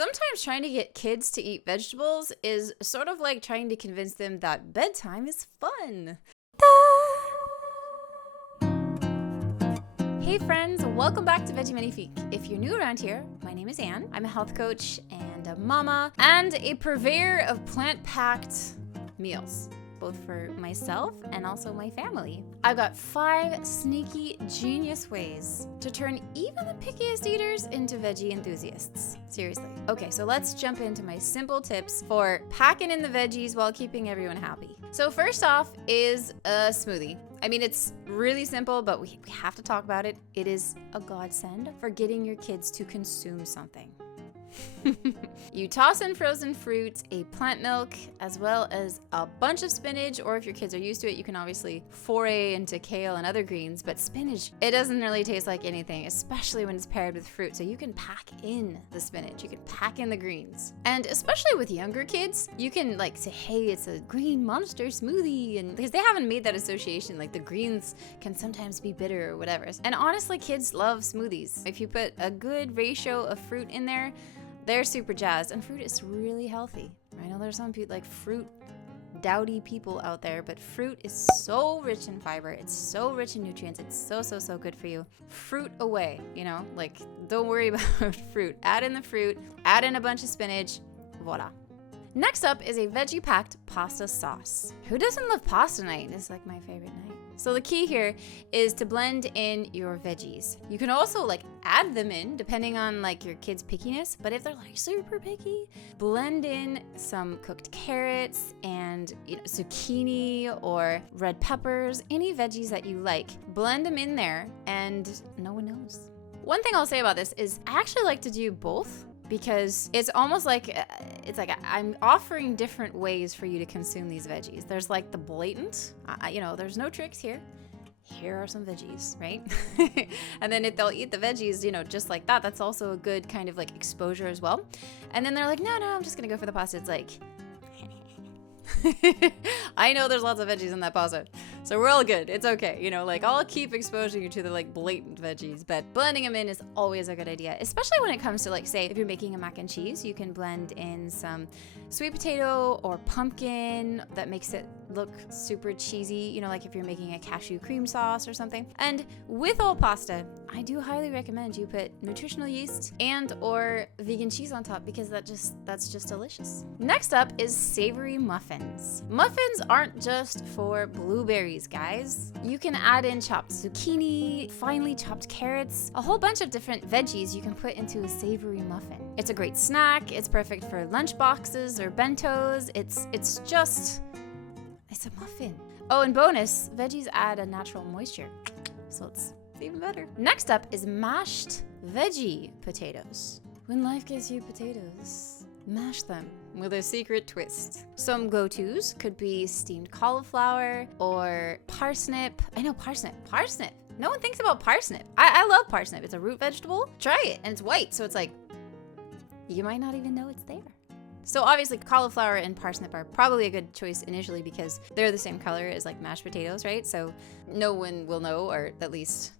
Sometimes trying to get kids to eat vegetables is sort of like trying to convince them that bedtime is fun. Hey friends, welcome back to Magnifique. If you're new around here, my name is Anne. I'm a health coach and a mama and a purveyor of plant-packed meals, both for myself and also my family. I've got 5 sneaky, genius ways to turn even the pickiest eaters into veggie enthusiasts. Seriously. Okay, so let's jump into my simple tips for packing in the veggies while keeping everyone happy. So first off is a smoothie. I mean, it's really simple, but we have to talk about it. It is a godsend for getting your kids to consume something. You toss in frozen fruit, a plant milk, as well as a bunch of spinach, or if your kids are used to it, you can obviously foray into kale and other greens, but spinach, it doesn't really taste like anything, especially when it's paired with fruit. So you can pack in the spinach, you can pack in the greens. And especially with younger kids, you can like say, hey, it's a green monster smoothie, and because they haven't made that association, like the greens can sometimes be bitter or whatever. And honestly, kids love smoothies. If you put a good ratio of fruit in there, they're super jazzed, and fruit is really healthy. I know there's some people like fruit dowdy people out there, but fruit is so rich in fiber. It's so rich in nutrients. It's so good for you. Fruit away, like don't worry about fruit. Add in the fruit, add in a bunch of spinach, voila. Next up is a veggie-packed pasta sauce. Who doesn't love pasta night? It's like my favorite night. So the key here is to blend in your veggies. You can also add them in depending on your kids' pickiness, but if they're super picky, blend in some cooked carrots and zucchini or red peppers, any veggies that you like. Blend them in there and no one knows. One thing I'll say about this is I actually like to do both, because it's almost like I'm offering different ways for you to consume these veggies. There's the blatant, there's no tricks here. Here are some veggies, right? And then if they'll eat the veggies, just like that, that's also a good kind of exposure as well. And then they're like, no, I'm just gonna go for the pasta. It's like, I know there's lots of veggies in that pasta, so we're all good. It's okay. I'll keep exposing you to the blatant veggies, but blending them in is always a good idea, especially when it comes to say if you're making a mac and cheese, you can blend in some sweet potato or pumpkin that makes it look super cheesy, if you're making a cashew cream sauce or something. And with all pasta, I do highly recommend you put nutritional yeast and or vegan cheese on top, because that's just delicious. Next up is savory muffins. Muffins aren't just for blueberries, guys. You can add in chopped zucchini, finely chopped carrots, a whole bunch of different veggies you can put into a savory muffin. It's a great snack. It's perfect for lunch boxes or bentos. It's a muffin. Oh, and bonus, veggies add a natural moisture, so it's even better. Next up is mashed veggie potatoes. When life gives you potatoes, mash them with a secret twist. Some go-tos could be steamed cauliflower or parsnip. I know, parsnip. No one thinks about parsnip. I love parsnip. It's a root vegetable. Try it, and it's white, so it's you might not even know it's there. So obviously cauliflower and parsnip are probably a good choice initially because they're the same color as mashed potatoes, right? So no one will know, or at least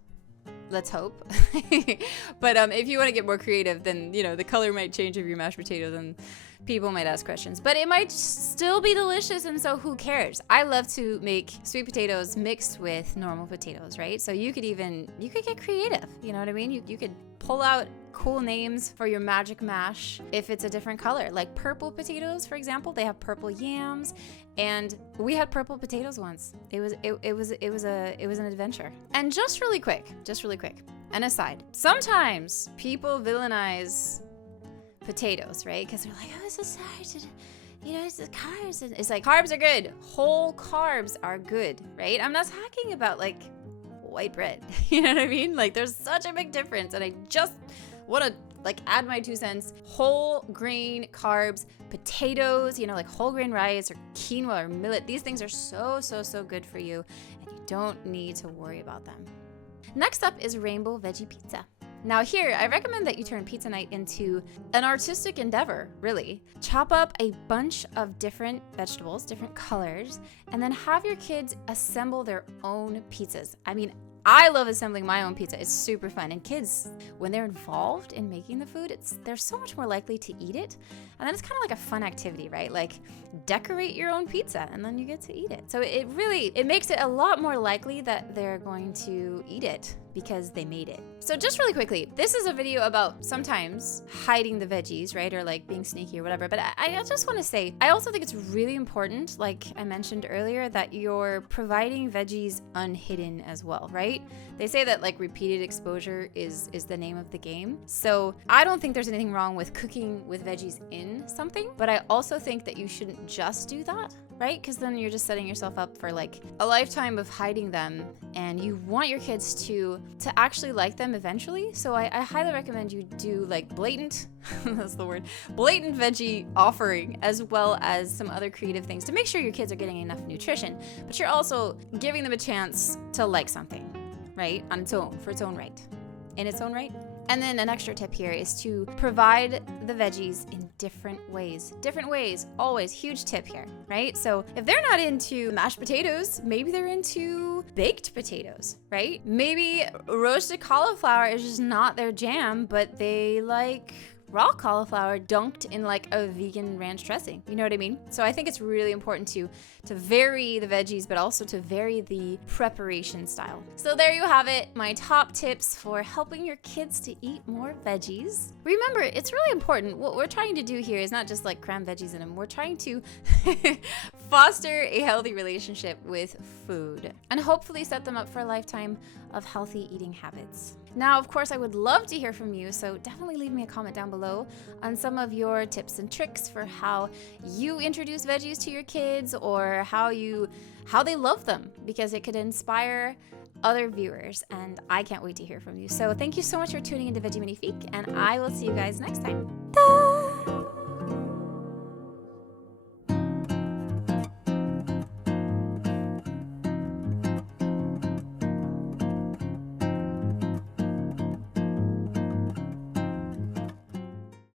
let's hope. But if you want to get more creative, then the color might change of your mashed potatoes and people might ask questions, but it might still be delicious, and so who cares? I love to make sweet potatoes mixed with normal potatoes, right? So you could get creative, you know what I mean? You could pull out cool names for your magic mash if it's a different color, like purple potatoes, for example. They have purple yams, and we had purple potatoes once. It was an adventure. And just really quick, an aside. Sometimes people villainize potatoes, right? Because they're like, oh, it's so starch, it's the carbs. And it's carbs are good. Whole carbs are good, right? I'm not talking about white bread. You know what I mean? There's such a big difference, and I just want to add my 2 cents. Whole grain carbs, potatoes, whole grain rice or quinoa or millet. These things are so good for you, and you don't need to worry about them. Next up is rainbow veggie pizza. Now here, I recommend that you turn pizza night into an artistic endeavor, really. Chop up a bunch of different vegetables, different colors, and then have your kids assemble their own pizzas. I mean, I love assembling my own pizza. It's super fun. And kids, when they're involved in making the food, they're so much more likely to eat it. And then it's kind of like a fun activity, right? Like decorate your own pizza and then you get to eat it. So it makes it a lot more likely that they're going to eat it because they made it. So just really quickly, this is a video about sometimes hiding the veggies, right? Or like being sneaky or whatever. But I just want to say, I also think it's really important, like I mentioned earlier, that you're providing veggies unhidden as well, right? They say that like repeated exposure is the name of the game. So I don't think there's anything wrong with cooking with veggies in something, but I also think that you shouldn't just do that, right? Because then you're just setting yourself up for like a lifetime of hiding them, and you want your kids to actually like them eventually. So I highly recommend you do like blatant, that's the word, blatant veggie offering, as well as some other creative things to make sure your kids are getting enough nutrition, but you're also giving them a chance to like something, right? On its own, for its own right, in its own right. And then an extra tip here is to provide the veggies in different ways. Different ways, always, huge tip here, right? So if they're not into mashed potatoes, maybe they're into baked potatoes, right? Maybe roasted cauliflower is just not their jam, but they like raw cauliflower dunked in like a vegan ranch dressing. You know what I mean? So I think it's really important to vary the veggies, but also to vary the preparation style. So there you have it, my top tips for helping your kids to eat more veggies. Remember, it's really important. What we're trying to do here is not just like cram veggies in them. We're trying to foster a healthy relationship with food and hopefully set them up for a lifetime of healthy eating habits. Now, of course, I would love to hear from you, so definitely leave me a comment down below on some of your tips and tricks for how you introduce veggies to your kids, or how they love them, because it could inspire other viewers, and I can't wait to hear from you. So thank you so much for tuning into Veggie Magnifique, and I will see you guys next time. Bye!